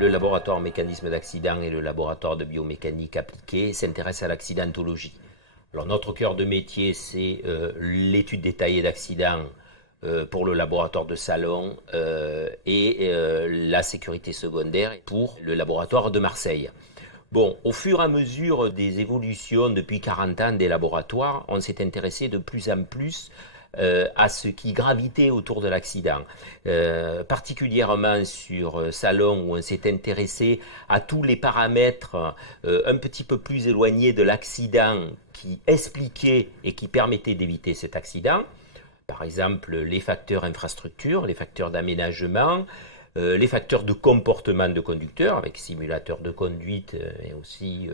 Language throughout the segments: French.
Le laboratoire mécanisme d'accident et le laboratoire de biomécanique appliquée s'intéressent à l'accidentologie. Alors notre cœur de métier, c'est l'étude détaillée d'accidents pour le laboratoire de Salon et la sécurité secondaire pour le laboratoire de Marseille. Bon, au fur et à mesure des évolutions depuis 40 ans des laboratoires, on s'est intéressé de plus en plus à ce qui gravitait autour de l'accident. Particulièrement sur Salon, où on s'est intéressé à tous les paramètres un petit peu plus éloignés de l'accident qui expliquaient et qui permettaient d'éviter cet accident. Par exemple, les facteurs infrastructures, les facteurs d'aménagement, les facteurs de comportement de conducteur, avec simulateur de conduite et aussi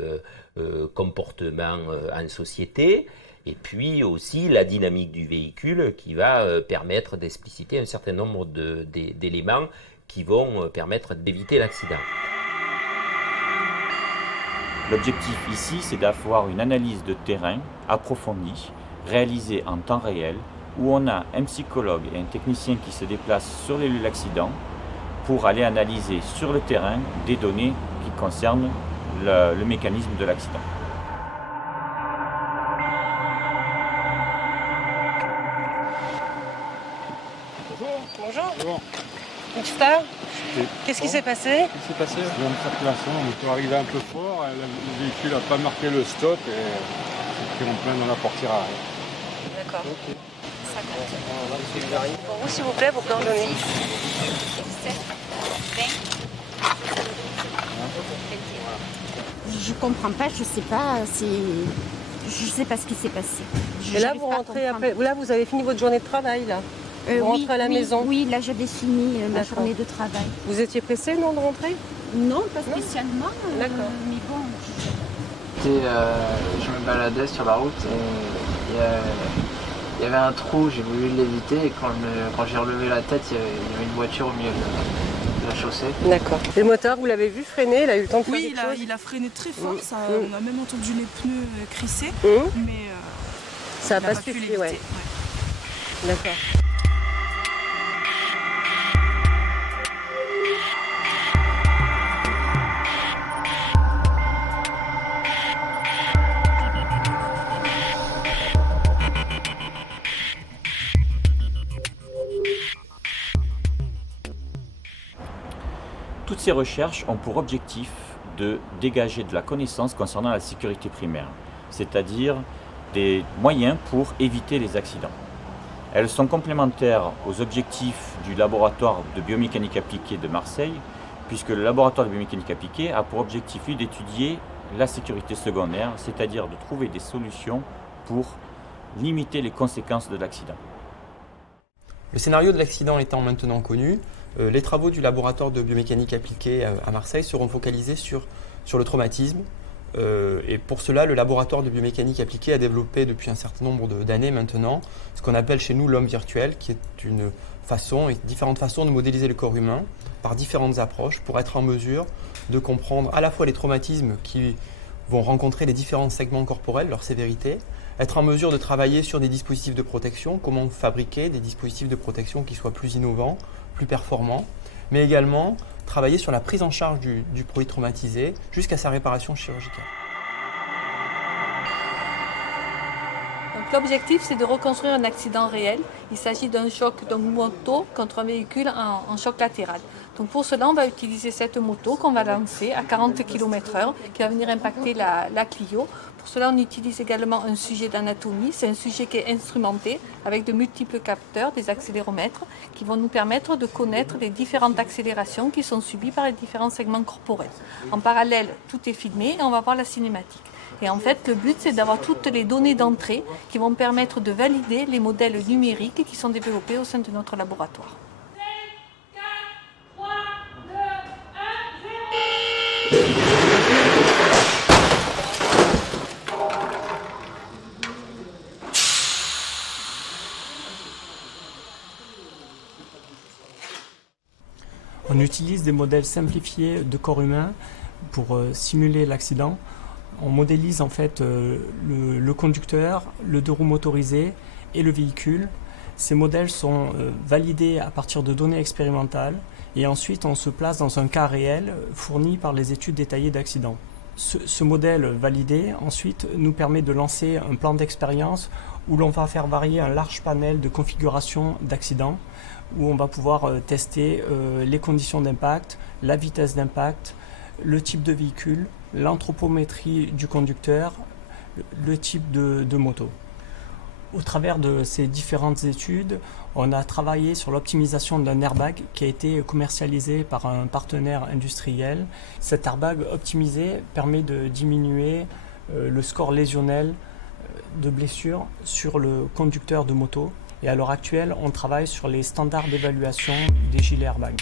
comportement en société. Et puis aussi la dynamique du véhicule qui va permettre d'expliciter un certain nombre d'éléments qui vont permettre d'éviter l'accident. L'objectif ici, c'est d'avoir une analyse de terrain approfondie, réalisée en temps réel, où on a un psychologue et un technicien qui se déplacent sur les lieux d'accident pour aller analyser sur le terrain des données qui concernent le mécanisme de l'accident. Bonjour. Bonjour. Mister, qu'est-ce qui s'est passé? Qu'est-ce qui s'est passé? Dans une circulation, on est arrivé un peu fort, le véhicule n'a pas marqué le stop et s'est pris en plein dans la portière arrière. D'accord. Ok. Ça compte. Pour vous, s'il vous plaît, vos coordonnées. Je comprends pas, je sais pas, je sais pas ce qui s'est passé. Et là, vous rentrez après. Là, vous avez fini votre journée de travail, là. Vous rentrez à la maison. Oui, là j'avais fini ma D'accord. journée de travail. Vous étiez pressé, non, de rentrer? Non, pas spécialement. D'accord. Mais bon. Je me baladais sur la route et il y avait un trou, j'ai voulu l'éviter et quand j'ai relevé la tête, il y avait une voiture au milieu de la chaussée. D'accord. Et le moteur, vous l'avez vu freiner? Il a eu le temps de faire Oui, quelque chose? il a freiné très fort, Mmh. ça, on a même entendu les pneus crisser, Mmh. mais Ça il n'a n'a pas pu suffi, l'éviter. ouais. D'accord. Toutes ces recherches ont pour objectif de dégager de la connaissance concernant la sécurité primaire, c'est-à-dire des moyens pour éviter les accidents. Elles sont complémentaires aux objectifs du laboratoire de biomécanique appliquée de Marseille, puisque le laboratoire de biomécanique appliquée a pour objectif lui d'étudier la sécurité secondaire, c'est-à-dire de trouver des solutions pour limiter les conséquences de l'accident. Le scénario de l'accident étant maintenant connu, les travaux du laboratoire de biomécanique appliquée à Marseille seront focalisés sur le traumatisme. Et pour cela, le laboratoire de biomécanique appliquée a développé depuis un certain nombre d'années maintenant ce qu'on appelle chez nous l'homme virtuel, qui est une façon et différentes façons de modéliser le corps humain par différentes approches pour être en mesure de comprendre à la fois les traumatismes qui vont rencontrer les différents segments corporels, leur sévérité, être en mesure de travailler sur des dispositifs de protection, comment fabriquer des dispositifs de protection qui soient plus innovants, plus performants, mais également travailler sur la prise en charge du produit traumatisé jusqu'à sa réparation chirurgicale. L'objectif, c'est de reconstruire un accident réel. Il s'agit d'un choc d'un moto contre un véhicule en choc latéral. Donc pour cela, on va utiliser cette moto qu'on va lancer à 40 km/h qui va venir impacter la Clio. Pour cela, on utilise également un sujet d'anatomie. C'est un sujet qui est instrumenté avec de multiples capteurs, des accéléromètres, qui vont nous permettre de connaître les différentes accélérations qui sont subies par les différents segments corporels. En parallèle, tout est filmé et on va voir la cinématique. Et en fait, le but, c'est d'avoir toutes les données d'entrée qui vont permettre de valider les modèles numériques qui sont développés au sein de notre laboratoire. 5, 4, 3, 2, 1, 0. On utilise des modèles simplifiés de corps humain pour simuler l'accident. On modélise en fait le conducteur, le deux roues motorisé et le véhicule. Ces modèles sont validés à partir de données expérimentales et ensuite on se place dans un cas réel fourni par les études détaillées d'accident. Ce modèle validé ensuite nous permet de lancer un plan d'expérience où l'on va faire varier un large panel de configurations d'accident, où on va pouvoir tester les conditions d'impact, la vitesse d'impact, le type de véhicule, l'anthropométrie du conducteur, le type de moto. Au travers de ces différentes études, on a travaillé sur l'optimisation d'un airbag qui a été commercialisé par un partenaire industriel. Cet airbag optimisé permet de diminuer le score lésionnel de blessures sur le conducteur de moto. Et à l'heure actuelle, on travaille sur les standards d'évaluation des gilets airbags.